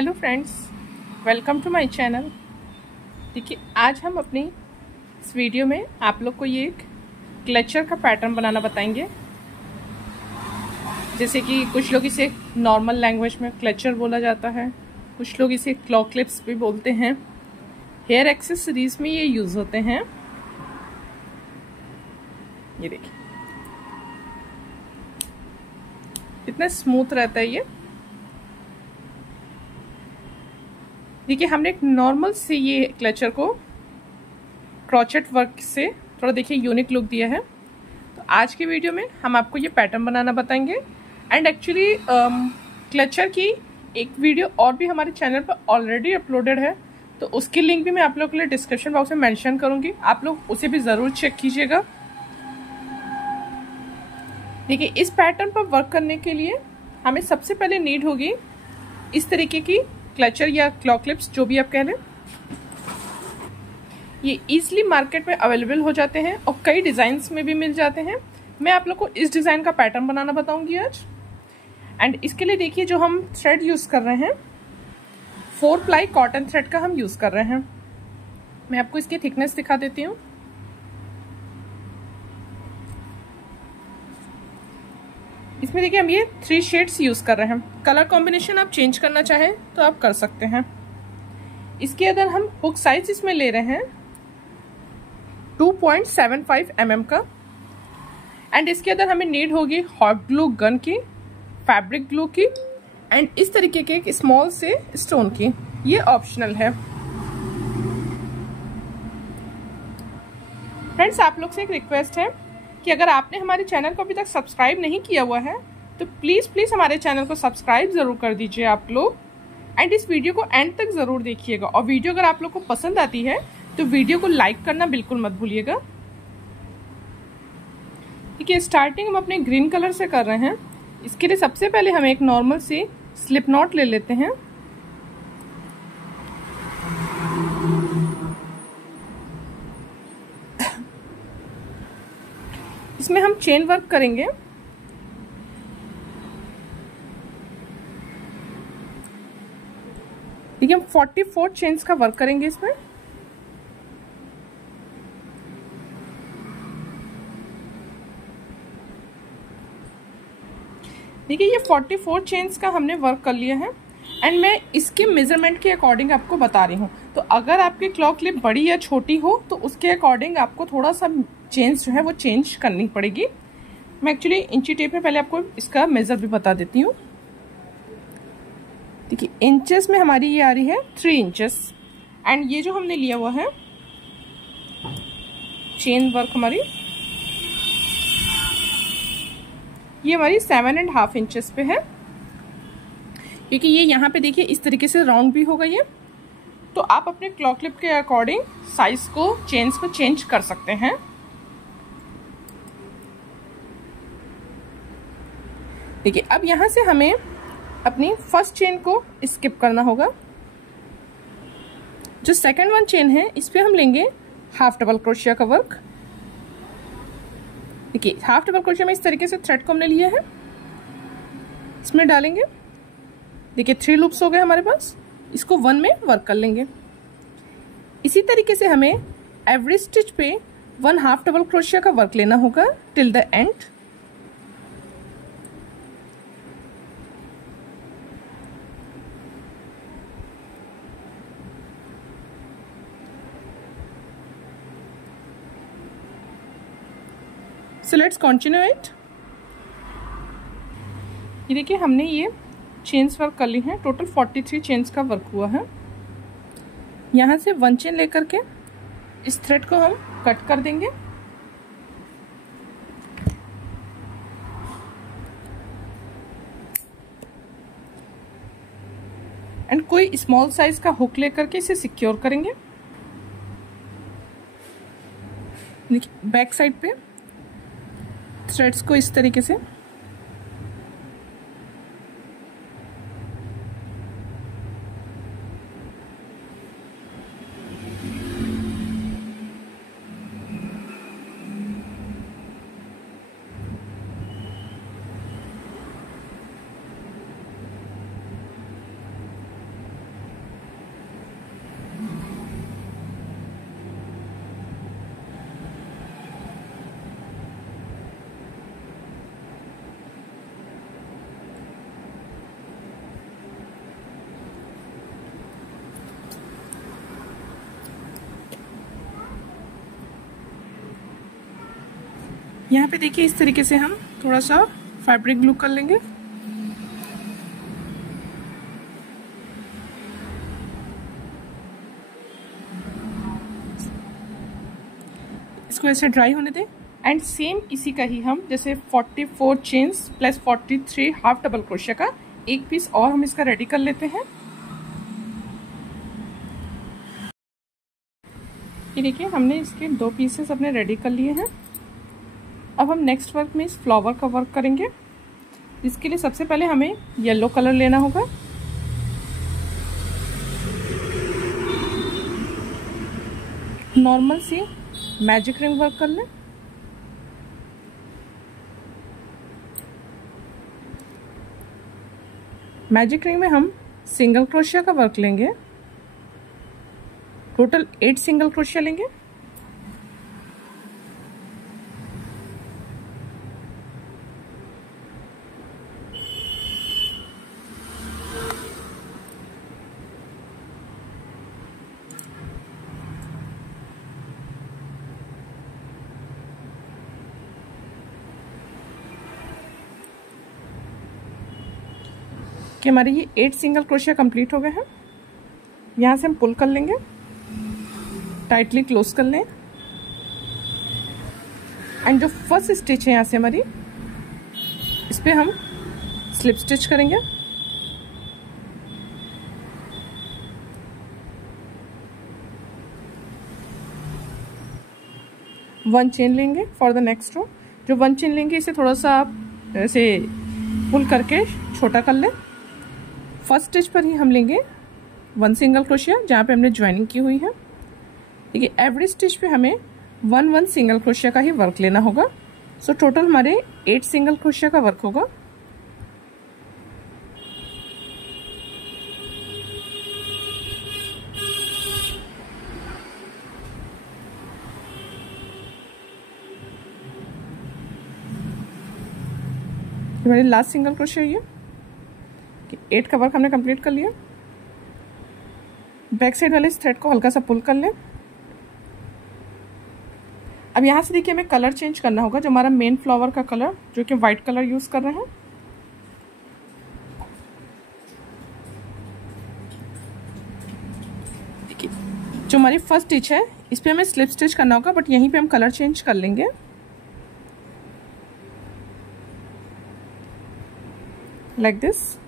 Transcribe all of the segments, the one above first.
Hello friends, welcome to my channel. देखिए, आज हम अपनी इस वीडियो में आप लोग को ये एक क्लचर का पैटर्न बनाना बताएंगे। जैसे कि कुछ लोग इसे नॉर्मल लैंग्वेज में क्लचर बोला जाता है, कुछ लोग इसे क्लॉ क्लिप्स भी बोलते हैं। हेयर एक्सेसरीज में ये यूज होते हैं। ये देखिए कितना स्मूथ रहता है ये। देखिए, हमने एक नॉर्मल से ये क्लचर को क्रोचेट वर्क से थोड़ा देखिए यूनिक लुक दिया है। तो आज की वीडियो में हम आपको ये पैटर्न बनाना बताएंगे। एंड एक्चुअली क्लचर की एक वीडियो और भी हमारे चैनल पर ऑलरेडी अपलोडेड है, तो उसकी लिंक भी मैं आप लोगों के लिए डिस्क्रिप्शन बॉक्स में मेंशन करूंगी। आप लोग उसे भी ज़रूर चेक कीजिएगा। देखिए, इस पैटर्न पर वर्क करने के लिए हमें सबसे पहले नीड होगी इस तरीके की क्लचर या क्लॉ क्लिप्स, जो भी आप कह लें। ये इजीली मार्केट में अवेलेबल हो जाते हैं और कई डिज़ाइंस में भी मिल जाते हैं। मैं आप लोग को इस डिज़ाइन का पैटर्न बनाना बताऊंगी आज। एंड इसके लिए देखिए, जो हम थ्रेड यूज़ कर रहे हैं 4 प्लाई कॉटन थ्रेड का हम यूज़ कर रहे हैं। मैं आपको इसकी थिकनेस दिखा देती हूँ। इसमें देखिए हम ये 3 शेड्स यूज़ कर रहे हैं। कलर कॉम्बिनेशन आप चेंज करना चाहें तो आप कर सकते हैं। इसके अगर हम हुक साइज इसमें ले रहे हैं 2.75 mm का। एंड इसके अंदर हमें नीड होगी हॉट ग्लू गन की, फैब्रिक ग्लू की, एंड इस तरीके के एक स्मॉल से स्टोन की। ये ऑप्शनल है। फ्रेंड्स, आप लोग से एक रिक्वेस्ट है कि अगर आपने हमारे चैनल को अभी तक सब्सक्राइब नहीं किया हुआ है तो प्लीज़ हमारे चैनल को सब्सक्राइब ज़रूर कर दीजिए आप लोग। एंड इस वीडियो को एंड तक ज़रूर देखिएगा। और वीडियो अगर आप लोग को पसंद आती है तो वीडियो को लाइक करना बिल्कुल मत भूलिएगा। देखिए, स्टार्टिंग हम अपने ग्रीन कलर से कर रहे हैं। इसके लिए सबसे पहले हम एक नॉर्मल सी स्लिप नॉट ले लेते हैं। इसमें हम चेन वर्क करेंगे। देखिए, हम 44 चेन्स का वर्क करेंगे इसमें। देखिए, ये 44 चेन्स का हमने वर्क कर लिया है। एंड मैं इसके मेजरमेंट के अकॉर्डिंग आपको बता रही हूँ। तो अगर आपकी क्लॉ क्लिप बड़ी या छोटी हो तो उसके अकॉर्डिंग आपको थोड़ा सा चेन्स जो है वो चेंज करनी पड़ेगी। मैं एक्चुअली इंची टेप में पहले आपको इसका मेजर भी बता देती हूँ। देखिए, इंचेस में हमारी ये आ रही है 3 इंचेस। एंड ये जो हमने लिया हुआ है चेन वर्क हमारी, ये हमारी 7.5 इंचेस पे है। क्योंकि ये यहाँ पे देखिए इस तरीके से राउंड भी होगा ये। तो आप अपने क्लॉ क्लिप के अकॉर्डिंग साइज को, चेन्स को चेंज कर सकते हैं। देखिए, अब यहाँ से हमें अपनी फर्स्ट चेन को स्किप करना होगा। जो सेकंड वन चेन है इस पे हम लेंगे हाफ डबल क्रोशिया का वर्क। देखिए, हाफ डबल क्रोशिया में इस तरीके से थ्रेड को हमने लिया है, इसमें डालेंगे। देखिए, 3 लूप्स हो गए हमारे पास। इसको 1 में वर्क कर लेंगे। इसी तरीके से हमें एवरी स्टिच पे 1 हाफ डबल क्रोशिया का वर्क लेना होगा till the end. So let's continue it. ये देखिए, हमने ये चेन्स वर्क कर ली हैं। टोटल 43 चेन्स का वर्क हुआ है। यहाँ से 1 चेन लेकर के इस थ्रेड को हम कट कर देंगे। एंड कोई स्मॉल साइज का हुक लेकर के इसे सिक्योर करेंगे। देखिए, बैक साइड पे थ्रेड्स को इस तरीके से यहाँ पे देखिए इस तरीके से हम थोड़ा सा फैब्रिक ग्लू कर लेंगे। इसको ऐसे ड्राई होने दें एंड सेम इसी का ही हम जैसे 44 chains plus 43 half double crochet का एक पीस और हम इसका रेडी कर लेते हैं। ये देखिए हमने इसके 2 पीसेस अपने रेडी कर लिए हैं। अब हम नेक्स्ट वर्क में इस फ्लावर का वर्क करेंगे। इसके लिए सबसे पहले हमें येलो कलर लेना होगा। नॉर्मल सी मैजिक रिंग वर्क कर लें। मैजिक रिंग में हम सिंगल क्रोशिया का वर्क लेंगे। टोटल 8 सिंगल क्रोशिया लेंगे। कि हमारे ये 8 सिंगल क्रोशिया कंप्लीट हो गए हैं। यहाँ से हम पुल कर लेंगे, टाइटली क्लोज कर लें एंड जो फर्स्ट स्टिच है यहाँ से हमारी, इस पे हम स्लिप स्टिच करेंगे। वन चेन लेंगे फॉर द नेक्स्ट रो। जो वन चेन लेंगे इसे थोड़ा सा आप ऐसे पुल करके छोटा कर लें। फर्स्ट स्टिच पर ही हम लेंगे 1 सिंगल क्रोशिया जहाँ पे हमने ज्वाइनिंग की हुई है। देखिए एवरी स्टिच पे हमें 1 सिंगल क्रोशिया का ही वर्क लेना होगा। सो टोटल हमारे 8 सिंगल क्रोशिया का वर्क होगा। हमारी लास्ट सिंगल क्रोशिया ये 8 का वर्क हमने कंप्लीट कर लिया। बैक साइड वाले इस थ्रेड को हल्का सा पुल कर लें। अब यहाँ से देखिए हमें कलर चेंज करना होगा। जो हमारा मेन फ्लावर का कलर जो कि वाइट कलर यूज कर रहे हैं, देखिए जो हमारी फर्स्ट स्टिच है इस पे हमें स्लिप स्टिच करना होगा, बट यहीं पे हम कलर चेंज कर लेंगे। Like this.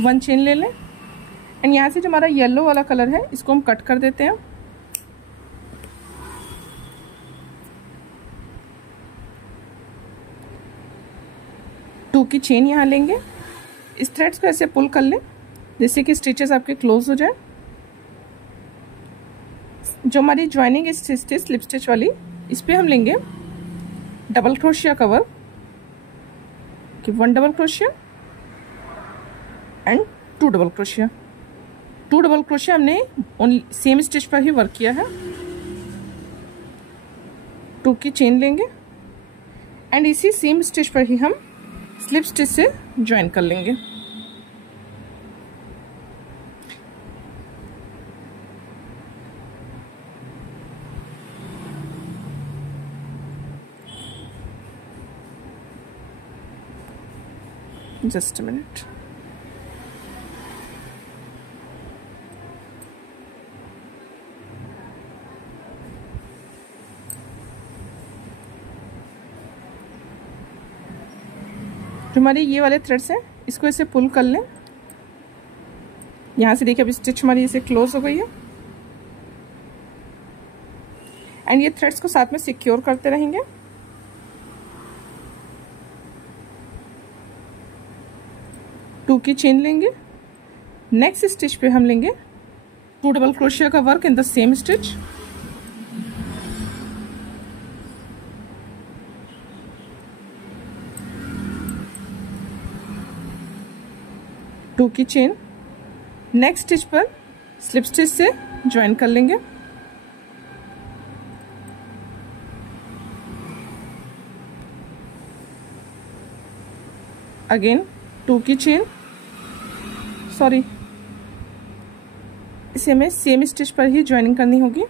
वन चेन ले लें एंड यहाँ से जो हमारा येलो वाला कलर है इसको हम कट कर देते हैं। टू की चेन यहाँ लेंगे। इस थ्रेड्स को ऐसे पुल कर लें जिससे कि स्टिचेस आपके क्लोज हो जाए। जो हमारी ज्वाइनिंग स्टिच है स्लिप स्टिच वाली, इस पे हम लेंगे डबल क्रोशिया का वर्क कि 1 double crochet and 2 double crochet. 2 double crochet हमने ओनली सेम स्टिच पर ही वर्क किया है। 2 की चेन लेंगे एंड इसी सेम स्टिच पर ही हम स्लिप स्टिच से ज्वाइन कर लेंगे। Just a minute. जो हमारे ये वाले थ्रेड्स हैं इसको ऐसे पुल कर लें। यहाँ से देखिए अभी स्टिच हमारी इसे क्लोज हो गई है एंड ये थ्रेड्स को साथ में सिक्योर करते रहेंगे। टू की चेन लेंगे। नेक्स्ट स्टिच पे हम लेंगे 2 डबल क्रोशिया का work in the same stitch. Two की चेन। नेक्स्ट स्टिच पर स्लिप स्टिच से ज्वाइन कर लेंगे। अगेन 2 की चेन, सॉरी इसे हमें सेम स्टिच पर ही ज्वाइनिंग करनी होगी।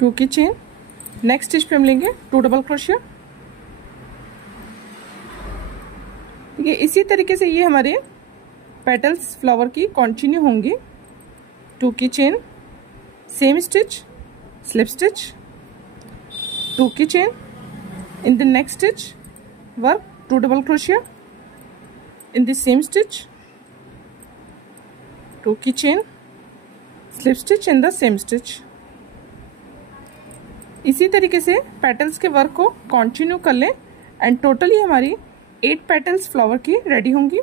टू की चेन, नेक्स्ट स्टिच पे हम लेंगे 2 डबल क्रोशिया। देखिए इसी तरीके से ये हमारे पेटल्स फ्लावर की कंटिन्यू होंगी। 2 की chain, same stitch, slip stitch, 2 की chain, in the next stitch work 2 double crochet in the same stitch, 2 की chain, slip stitch in the same stitch। इसी तरीके से पेटल्स के वर्क को कंटिन्यू कर लें एंड टोटली हमारी 8 पेटल्स फ्लावर की रेडी होंगी।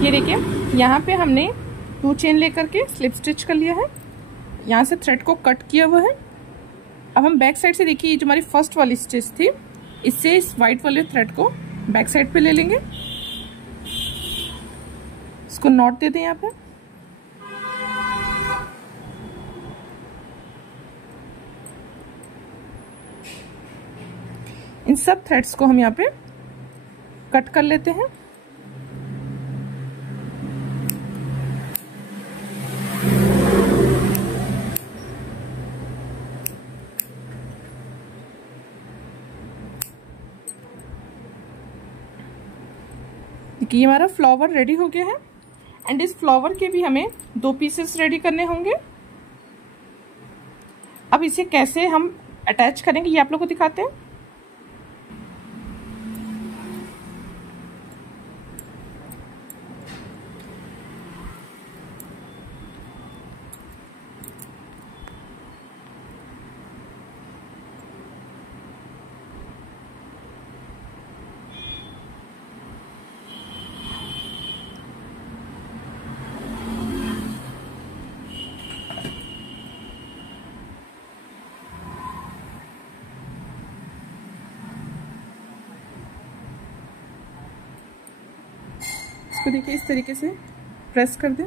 ये देखिए यहाँ पे हमने 2 चेन लेकर के स्लिप स्टिच कर लिया है, यहाँ से थ्रेड को कट किया हुआ है। अब हम बैक साइड से देखिए, ये जो हमारी फर्स्ट वाली स्टिच थी, इससे इस वाइट वाले थ्रेड को बैक साइड पे ले लेंगे। इसको नॉट दे दें यहाँ पे। इन सब थ्रेड्स को हम यहाँ पे कट कर लेते हैं। देखिए हमारा फ्लावर रेडी हो गया है एंड इस फ्लावर के भी हमें 2 पीसेस रेडी करने होंगे। अब इसे कैसे हम अटैच करेंगे ये आप लोग को दिखाते हैं। इसको देखिए इस तरीके से प्रेस कर दें।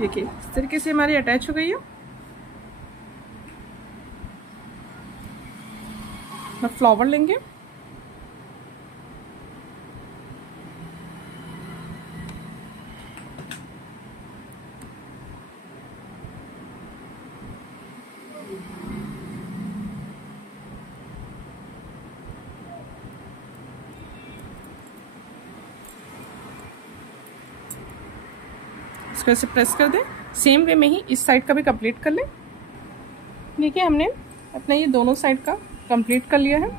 देखिए इस तरीके से हमारी अटैच हो गई है। अब फ्लावर लेंगे, इसको ऐसे प्रेस कर दें। सेम वे में ही इस साइड का भी कंप्लीट कर लें। देखिए हमने अपना ये दोनों साइड का कंप्लीट कर लिया है।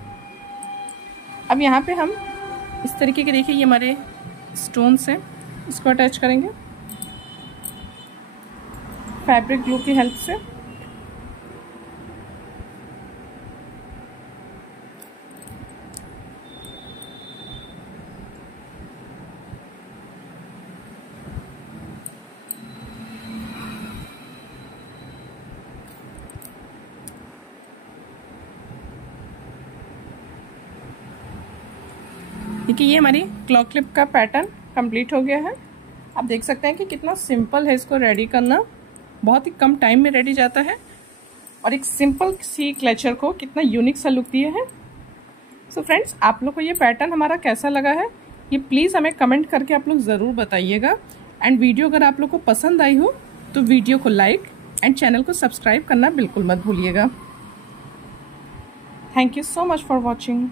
अब यहाँ पे हम इस तरीके के देखिए ये हमारे स्टोन्स हैं, इसको अटैच करेंगे फैब्रिक ग्लू की हेल्प से। देखिए ये हमारी क्लॉक क्लिप का पैटर्न कंप्लीट हो गया है। आप देख सकते हैं कि कितना सिंपल है इसको रेडी करना, बहुत ही कम टाइम में रेडी जाता है और एक सिंपल सी क्लचर को कितना यूनिक सा लुक दिया है। सो फ्रेंड्स, आप लोग को ये पैटर्न हमारा कैसा लगा है ये प्लीज़ हमें कमेंट करके आप लोग ज़रूर बताइएगा। एंड वीडियो अगर आप लोग को पसंद आई हो तो वीडियो को लाइक एंड चैनल को सब्सक्राइब करना बिल्कुल मत भूलिएगा। Thank you so much for watching.